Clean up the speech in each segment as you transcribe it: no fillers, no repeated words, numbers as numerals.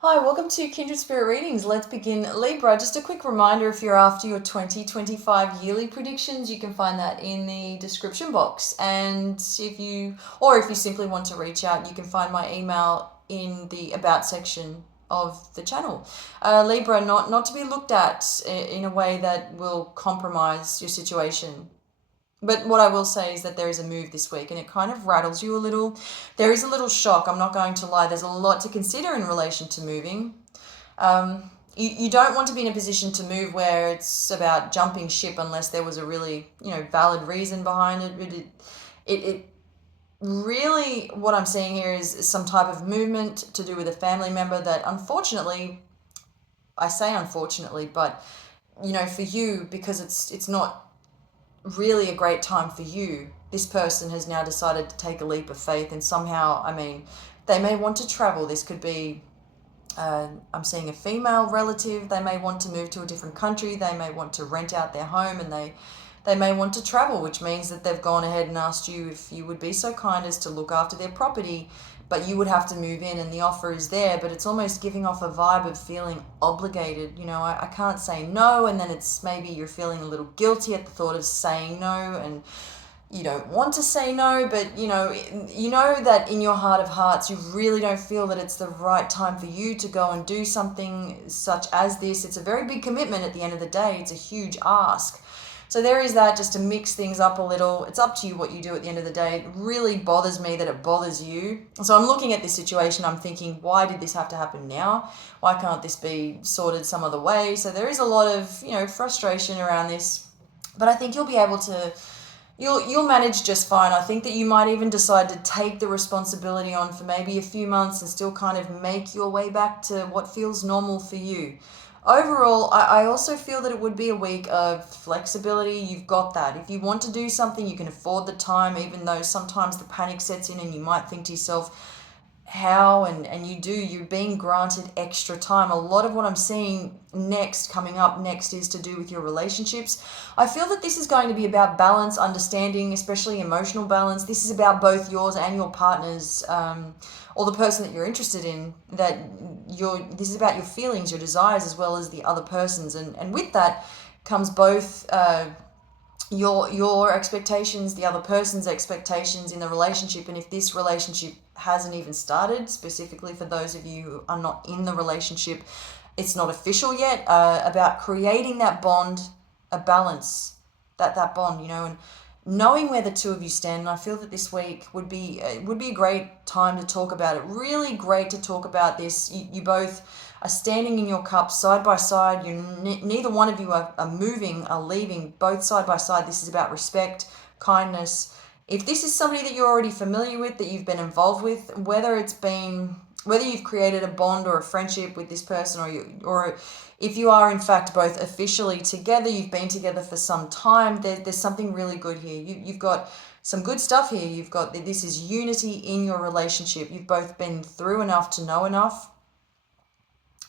Hi, welcome to Kindred Spirit Readings. Let's begin. Libra, just a quick reminder, if you're after your 2025 yearly predictions, you can find that in the description box. And if you simply want to reach out, you can find my email in the About section of the channel. Libra, not to be looked at in a way that will compromise your situation. But what I will say is that there is a move this week and it kind of rattles you a little. There is a little shock, I'm not going to lie. There's a lot to consider in relation to moving. You don't want to be in a position to move where it's about jumping ship unless there was a really, valid reason behind it. It really, what I'm seeing here is some type of movement to do with a family member that unfortunately, I say unfortunately, but for you, because it's not really a great time for you, this person has now decided to take a leap of faith and somehow, they may want to travel. This could be, I'm seeing a female relative. They may want to move to a different country. They may want to rent out their home and they may want to travel, which means that they've gone ahead and asked you if you would be so kind as to look after their property, but you would have to move in and the offer is there, but it's almost giving off a vibe of feeling obligated. I can't say no, and then it's maybe you're feeling a little guilty at the thought of saying no, and you don't want to say no, but you know that in your heart of hearts you really don't feel that it's the right time for you to go and do something such as this. It's a very big commitment at the end of the day. It's a huge ask. So there is that, just to mix things up a little. It's up to you what you do at the end of the day. It really bothers me that it bothers you. So I'm looking at this situation, I'm thinking, why did this have to happen now? Why can't this be sorted some other way? So there is a lot of, frustration around this. But I think you'll be able to you'll manage just fine. I think that you might even decide to take the responsibility on for maybe a few months and still kind of make your way back to what feels normal for you. Overall, I also feel that it would be a week of flexibility. You've got that. If you want to do something, you can afford the time, even though sometimes the panic sets in and you might think to yourself, how, and you're being granted extra time. A lot of what I'm seeing coming up next, is to do with your relationships. I feel that this is going to be about balance, understanding, especially emotional balance. This is about both yours and your partner's, or the person that you're interested in. This is about your feelings, your desires, as well as the other person's, and with that comes both your expectations, the other person's expectations in the relationship. And if this relationship hasn't even started, specifically for those of you who are not in the relationship, it's not official yet, about creating that bond, a balance, that bond, and knowing where the two of you stand. And I feel that this week would be a great time to talk about it. Really great to talk about this. You both are standing in your cup side by side. Neither one of you are moving, are leaving, both side by side. This is about respect, kindness. If this is somebody that you're already familiar with, that you've been involved with, whether you've created a bond or a friendship with this person, or if you are in fact both officially together, you've been together for some time, there's something really good here. You've got some good stuff here. This is unity in your relationship. You've both been through enough to know enough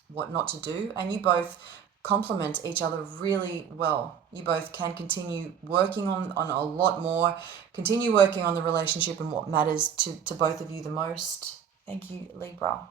what not to do, and you both complement each other really well. You both can continue working on a lot more, continue working on the relationship and what matters to both of you the most. Thank you, Libra.